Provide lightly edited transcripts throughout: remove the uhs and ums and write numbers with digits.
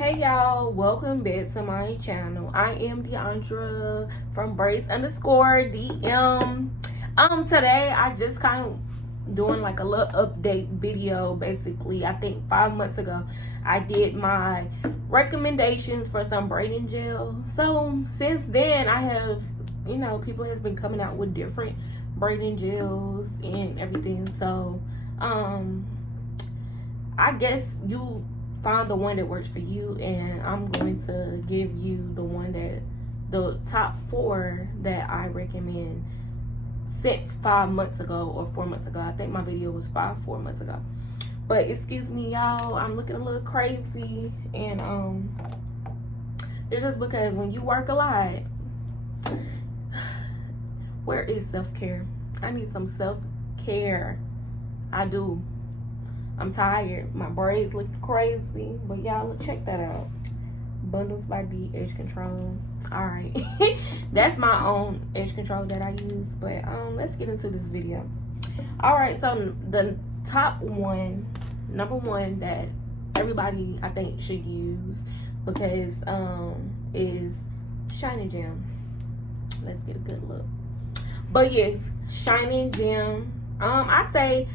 Hey y'all, welcome back to my channel. I am Deandra from Braids_DM. Today I just kind of doing like a little update video. Basically, I think 5 months ago I did my recommendations for some braiding gel. So since then I have, people has been coming out with different braiding gels and everything. So I guess you find the one that works for you, and I'm going to give you the top 4 that I recommend since 5 months ago or 4 months ago. I think my video was 4 months ago. But excuse me, y'all, I'm looking a little crazy, and it's just because when you work a lot, where is self-care? I need some self-care. I do. I'm tired. My braids look crazy, but y'all check that out. Bundles by D Edge Control. All right, that's my own edge control that I use. But let's get into this video. All right, so the top one, number one that everybody I think should use because is Shining Gem. Let's get a good look. But yes, Shining Gem. I say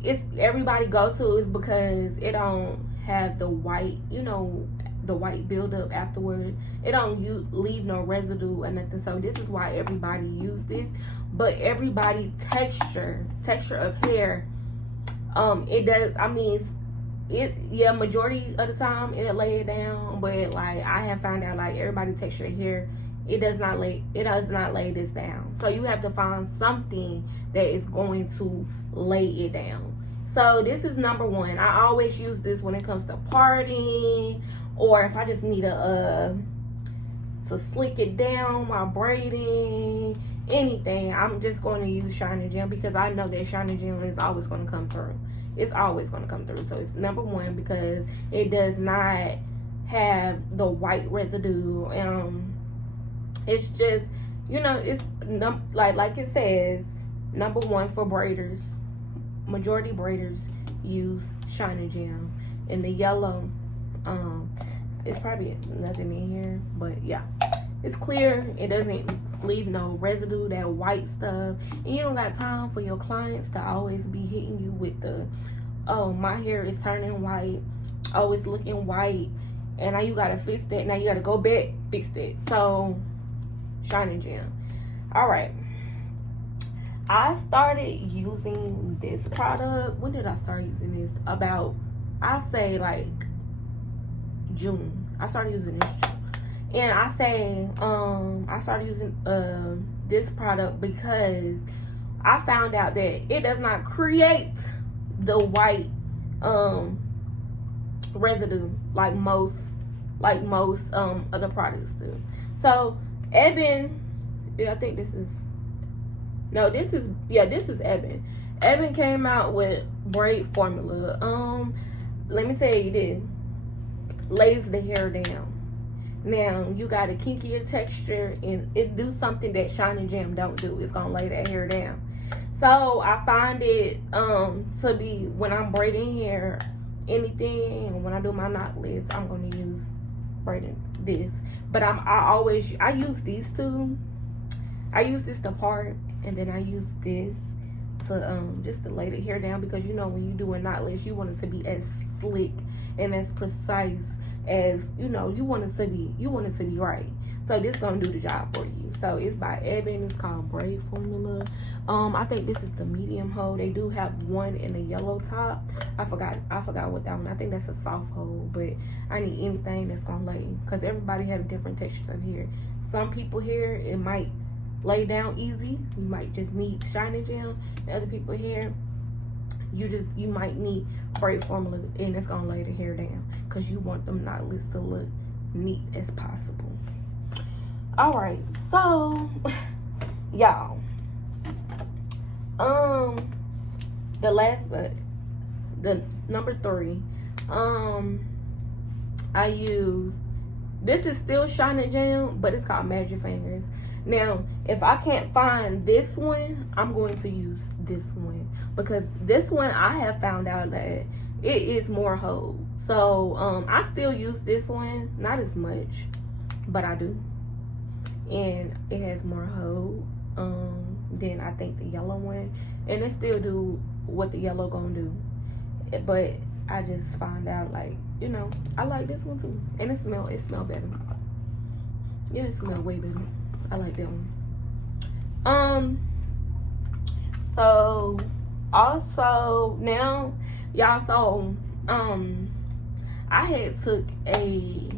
it's everybody go to is because it don't have the white, the white buildup afterwards. It don't leave no residue or nothing. So this is why everybody use this. But everybody texture of hair, it does. I mean, majority of the time it lay it down. But like I have found out, like everybody texture of hair, it does not lay this down. So you have to find something that is going to lay it down. So this is number one. I always use this when it comes to partying, or if I just need to slick it down while braiding, anything. I'm just going to use Shining Gem because I know that Shining Gem is always going to come through. It's always going to come through. So it's number one because it does not have the white residue. It's just, it's like it says, number one for braiders. Majority braiders use Shining Gem. In the yellow, it's probably nothing in here, but yeah, it's clear. It doesn't leave no residue, that white stuff. And you don't got time for your clients to always be hitting you with the, oh, my hair is turning white, oh, it's looking white, and now you gotta fix that. Now you gotta go back, fix that. So Shining Gem. All right, I started using this product. When did I start using this? About, I say like June. I started using this June. And I say I started using this product because I found out that it does not create the white residue like most other products do. So EBIN, I think this is EBIN. EBIN came out with Braid Formula. Let me tell you this. Lays the hair down. Now, you got a kinkier texture, and it do something that Shining Gem don't do. It's gonna lay that hair down. So, I find it to be, when I'm braiding hair, anything, and when I do my knotless, I'm gonna use braiding this. But I use these two. I use this to part, and then I use this to just to lay the hair down, because when you do a knotless, you want it to be as slick and as precise as you want it to be. You want it to be right. So this gonna do the job for you. So it's by EBIN. It's called Braid Formula. I think this is the medium hold. They do have one in the yellow top. I forgot what that one. I think that's a soft hold, but I need anything that's gonna lay, because everybody have different textures of hair. Some people hair, it might lay down easy. You might just need Shining Gem. And other people hair, you might need Braid Formula, and it's gonna lay the hair down because you want them knotless to look neat as possible. All right, so y'all, the number 3, I use, this is still Shining Gem, but it's called Magic Fingers. Now, if I can't find this one, I'm going to use this one, because this one I have found out that it is more hold. So I still use this one, not as much, but I do, and it has more hold than I think the yellow one, and it still do what the yellow gonna do. But I just found out, like, you know, I like this one too, and it smell better. Yeah, it smell way better. I like that one. So also now, y'all, so I had took a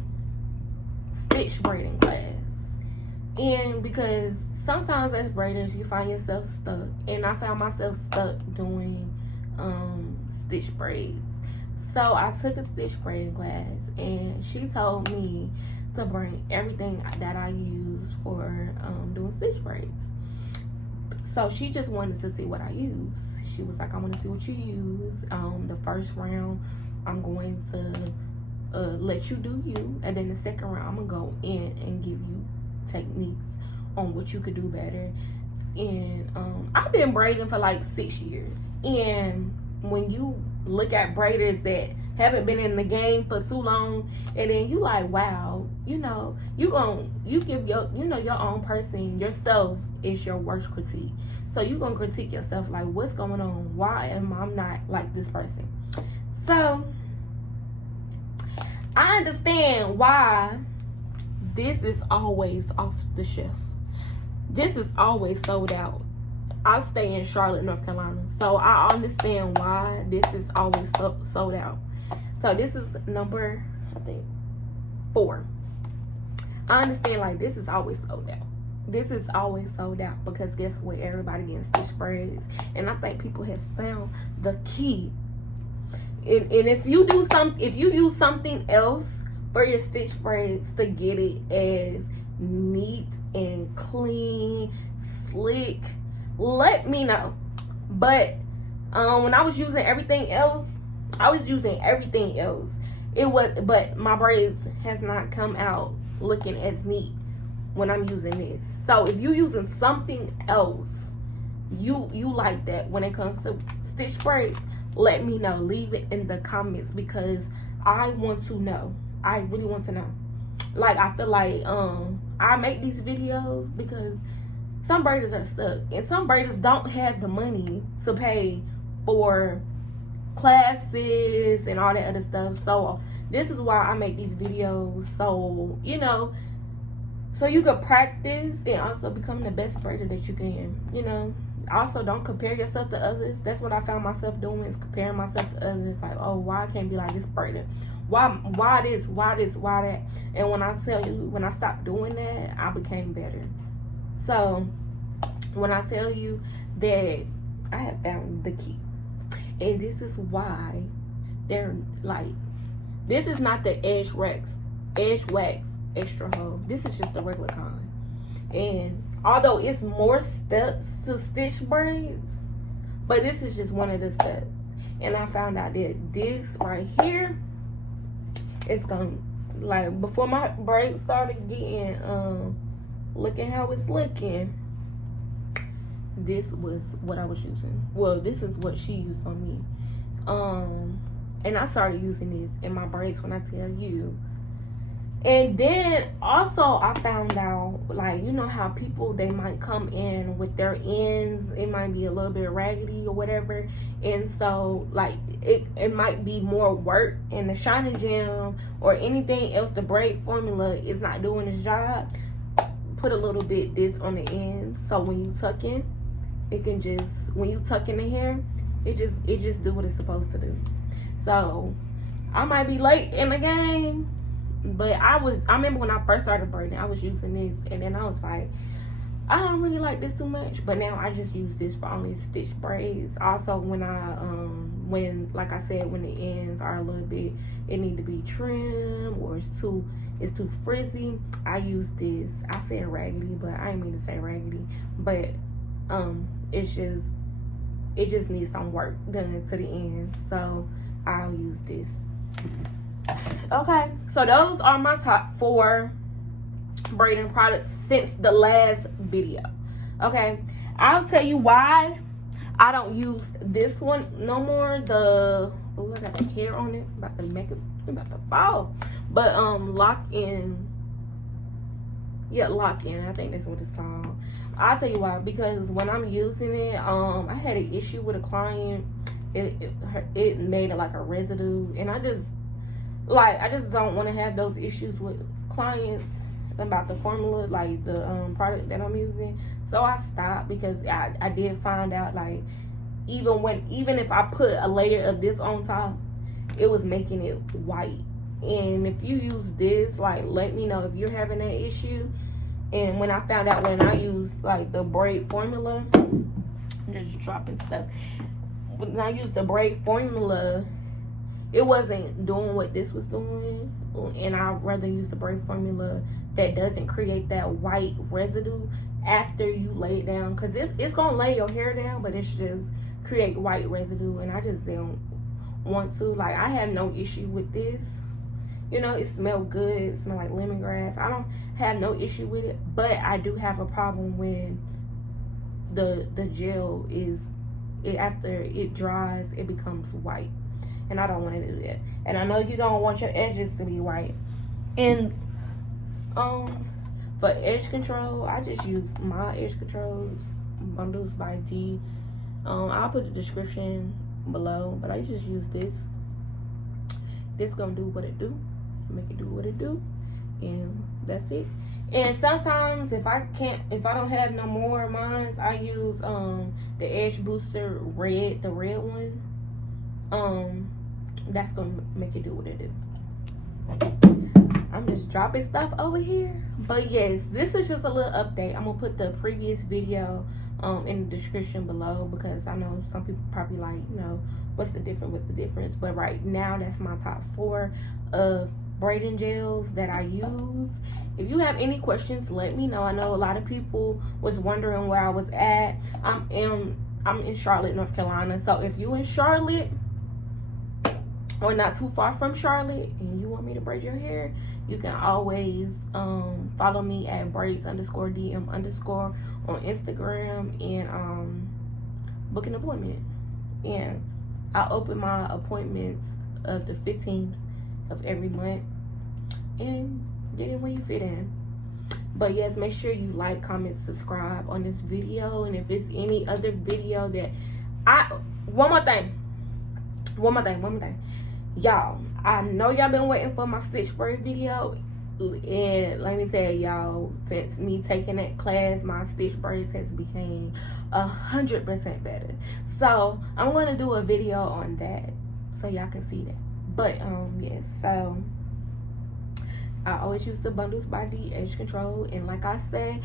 stitch braiding class, and because sometimes as braiders you find yourself stuck, and I found myself stuck doing stitch braids. So I took a stitch braiding class, and she told me to bring everything that I use for doing stitch braids. So she just wanted to see what I use. She was like, I want to see what you use. The first round, I'm going to let you do you, and then the second round, I'm gonna go in and give you techniques on what you could do better. And I've been braiding for like 6 years, and when you look at braiders that haven't been in the game for too long, and then you like, wow, you know, you give your, you know, your own person, yourself is your worst critique. So you gonna critique yourself, like, what's going on? Why am I not like this person? So I understand why this is always off the shelf. This is always sold out. I stay in Charlotte, North Carolina, so I understand why this is always sold out. So this is number, I think, 4. I understand, like, this is always sold out. This is always sold out because guess what? Everybody getting stitch braids, and I think people has found the key. And if you do if you use something else for your stitch braids to get it as neat and clean, slick, let me know. But when I was using everything else, but my braids has not come out looking as neat when I'm using this. So if you using something else, you like that when it comes to stitch braids, let me know. Leave it in the comments because I want to know. I really want to know. Like, I feel like I make these videos because some braiders are stuck, and some braiders don't have the money to pay for classes and all that other stuff. So this is why I make these videos, so you know, so you could practice and also become the best braider that you can, you know. Also, don't compare yourself to others. That's what I found myself doing, is comparing myself to others. Like, oh, why I can't be like this braider? Why this? Why that? And when I tell you, when I stopped doing that, I became better. So when I tell you that I have found the key, and this is why they're like, this is not the edge wax extra hold. This is just the regular kind. And although it's more steps to stitch braids, but this is just one of the steps. And I found out that this right here, it's gonna, like, before my braid started getting looking how it's looking, this was what I was using. Well, this is what she used on me. And I started using this in my braids when I tell you. And then also I found out, like, you know how people, they might come in with their ends, it might be a little bit raggedy or whatever, and so like it might be more work, and the Shiny Gem or anything else, the Braid Formula is not doing its job. Put a little bit this on the end, so when you tuck in, it can just, when you tuck in the hair, it just do what it's supposed to do. So I might be late in the game, but I remember when I first started braiding, I was using this, and then I was like, I don't really like this too much. But now I just use this for only stitch braids. Also, when like I said, when the ends are a little bit, it need to be trimmed, or it's too frizzy, I use this. I said raggedy, but I didn't mean to say raggedy. But it just needs some work done to the end, so I'll use this. Okay, so those are my top 4 braiding products since the last video. Okay, I'll tell you why I don't use this one no more. Oh, I got the hair on it, about to make it I'm about to fall. But lock in. Yeah, lock in. I think that's what it's called. I'll tell you why. Because when I'm using it, I had an issue with a client. It made it like a residue, and I just don't want to have those issues with clients about the formula, like the product that I'm using. So I stopped, because I did find out, like, even if I put a layer of this on top, it was making it white. And if you use this, like, let me know if you're having that issue. And when I found out, when I used like the Braid Formula, I'm just dropping stuff. When I used the Braid Formula, it wasn't doing what this was doing. And I'd rather use the Braid Formula that doesn't create that white residue after you lay it down. Because it's going to lay your hair down, but it's just create white residue. And I just don't want to. Like, I have no issue with this. You know, it smells good. It smells like lemongrass. I don't have no issue with it. But I do have a problem when the gel after it dries, it becomes white. And I don't want to do that. And I know you don't want your edges to be white. And for edge control, I just use my edge controls, Bundles by D. I'll put the description below, but I just use this. This gonna do what it do, make it do what it do, and that's it. And sometimes if I don't have no more of mine, I use the Edge Booster red, the red one. That's gonna make it do what it do. I'm just dropping stuff over here. But yes, this is just a little update. I'm gonna put the previous video in the description below, because I know some people probably like, you know, what's the difference? But right now, that's my top 4 of braiding gels that I use. If you have any questions, let me know. I know a lot of people was wondering where I was at. I'm in Charlotte, North Carolina. So if you in Charlotte, or not too far from Charlotte, and you want me to braid your hair, you can always follow me at braids_DM_ on Instagram, and book an appointment. And I open my appointments of the 15th of every month, and get in when you fit in. But yes, make sure you like, comment, subscribe on this video. And if it's any other video that one more thing. Y'all, I know y'all been waiting for my stitch braid video, and let me tell y'all, since me taking that class, my stitch braids has became 100% better. So I'm gonna do a video on that so y'all can see that. But yes, so I always use the Bundles by D Edge Control, and like I said,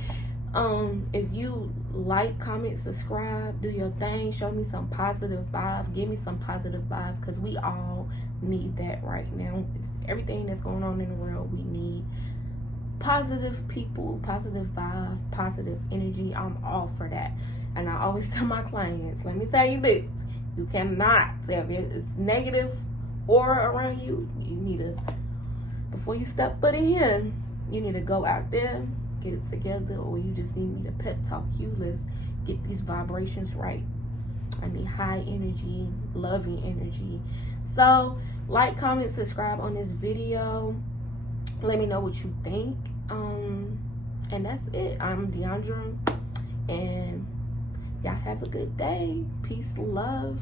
if you like, comment, subscribe, do your thing, show me some positive vibe, give me some positive vibe, because we all need that right now. Everything that's going on in the world, we need positive people, positive vibes, positive energy. I'm all for that. And I always tell my clients, let me tell you this, you cannot, if it's negative aura around you, you need to, before you step foot in here, you need to go out there, get it together, or you just need me to pep talk you. Let's get these vibrations right. I need high energy, loving energy. So like, comment, subscribe on this video. Let me know what you think. And that's it. I'm Deandra, and y'all have a good day. Peace, love.